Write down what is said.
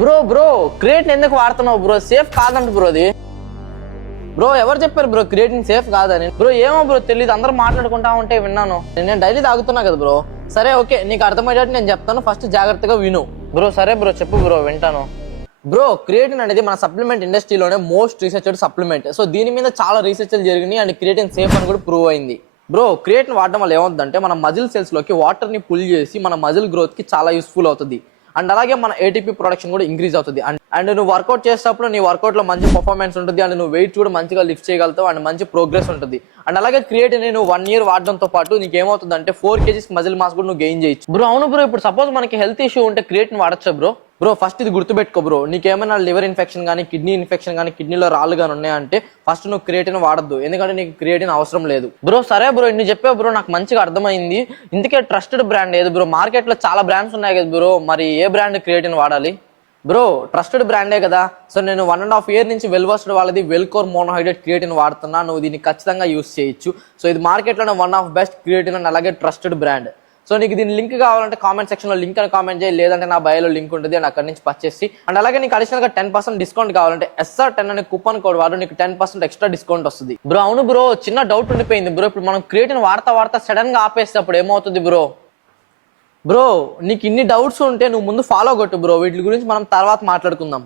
Bro creatine ఎందుకు వాడుతున్నావు bro? Safe కాదంట bro అది. బ్రో ఎవరు చెప్పారు బ్రో క్రియేటిన్ సేఫ్ కాదని? బ్రో ఏమో బ్రో తెలియదు, అందరూ మాట్లాడుకుంటా ఉంటే విన్నాను. నేను డైలీ తాగుతున్నా కదా బ్రో. సరే ఓకే, నీకు అర్థమయ్యేటట్టు నేను చెప్తాను, ఫస్ట్ జాగ్రత్తగా విను బ్రో. సరే బ్రో చెప్పు బ్రో, వింటాను. బ్రో క్రియేటిన్ అనేది మన సప్లిమెంట్ ఇండస్ట్రీలోనే మోస్ట్ రీసెర్చ్డ్ సప్లిమెంట్. సో దీని మీద చాలా రీసెర్చ్లు జరిగినాయి అండ్ క్రియేటిన్ సేఫ్ అని కూడా ప్రూవ్ అయింది. బ్రో క్రియేటిన్ వాడడం వల్ల ఏమవుతుందంటే మన మజిల్ సెల్స్ లోకి వాటర్ ని పుల్ చేసి మన మజిల్ గ్రోత్ కి చాలా యూస్ఫుల్ అవుతుంది. అండ్ అలాగే మన ఏటీపీ ప్రొడక్షన్ కూడా ఇంక్రీజ్ అవుతుంది. అండ్ నువ్వు వర్కౌట్ చేసేటప్పుడు నీ వర్కౌట్ లో మంచి పర్ఫార్మెన్స్ ఉంటుంది. అండ్ నువ్వు వెయిట్ కూడా మంచిగా లిఫ్ట్ చేయగలుగుతావు అండ్ మంచి ప్రోగ్రెస్ ఉంటుంది. అండ్ అలాగే క్రియేటిన్ నువ్వు 1 year వాడడంతో పాటు నీకు ఏమవుతుందంటే 4 kgs మజిల్ మాస్ కూడా నువ్వు గెయిన్ చేయొచ్చు. బ్రో అవును బ్రో, ఇప్పుడు సపోజ్ మనకి హెల్త్ ఇష్యూ ఉంటే క్రియేటిన్ వాడచ్చా బ్రో? బ్రో ఫస్ట్ ఇది గుర్తుపెట్టుకో బ్రో, నీకేమైనా లివర్ ఇన్ఫెక్షన్ కానీ కిడ్నీ ఇన్ఫెక్షన్ కానీ కిడ్నీలో రాళ్ళు కానీ ఉన్నాయంటే ఫస్ట్ నువ్వు క్రియేటిన్ వాడద్దు, ఎందుకంటే నీకు క్రియేటిన్ అవసరం లేదు. బ్రో సరే బ్రో, ఇన్ని చెప్పే బ్రో నాకు మంచిగా అర్థమైంది. ఇందుకే ట్రస్టెడ్ బ్రాండ్ ఏది బ్రో? మార్కెట్ లో చాలా బ్రాండ్స్ ఉన్నాయి కదా బ్రో, మరి ఏ బ్రాండ్ క్రియేటిన్ వాడాలి? బ్రో ట్రస్టెడ్ బ్రాండే కదా. సో నేను 1.5 year నుంచి వెల్వర్స్డ్ వాళ్ళది వెల్కోర్ మోనోహైడ్రేట్ క్రియేటిన్ వాడుతున్నా. నువ్వు దీన్ని ఖచ్చితంగా యూస్ చేయొచ్చు. సో ఇది మార్కెట్లోనే one of best creatine and అలాగే ట్రస్టెడ్ బ్రాండ్. సో నీకు దీని లింక్ కావాలంటే కామెంట్ సెక్షన్ లో లింక్ అని కామెంట్ చేయి, లేదంటే నా బయోలో లింక్ ఉంటుంది అండ్ అక్కడి నుంచి పర్చేస్ చేసి. అండ్ అలాగే నీకు అడిషనల్ గా 10% డిస్కౌంట్ కావాలంటే SR10 అనే కూపన్ కోడ్ వాడు నీకు 10% ఎక్స్ట్రా డిస్కౌంట్ వస్తుంది. బ్రో అవును బ్రో, చిన్న డౌట్ ఉండిపోయింది బ్రో. ఇప్పుడు మనం క్రియేటిన్ వాడతా సడన్ గా ఆపేసేటప్పుడు ఏమవుతుంది బ్రో? బ్రో నీకు ఇన్ని డౌట్స్ ఉంటే నువ్వు ముందు ఫాలో కొట్టు బ్రో, వీటి గురించి మనం తర్వాత మాట్లాడుకుందాం.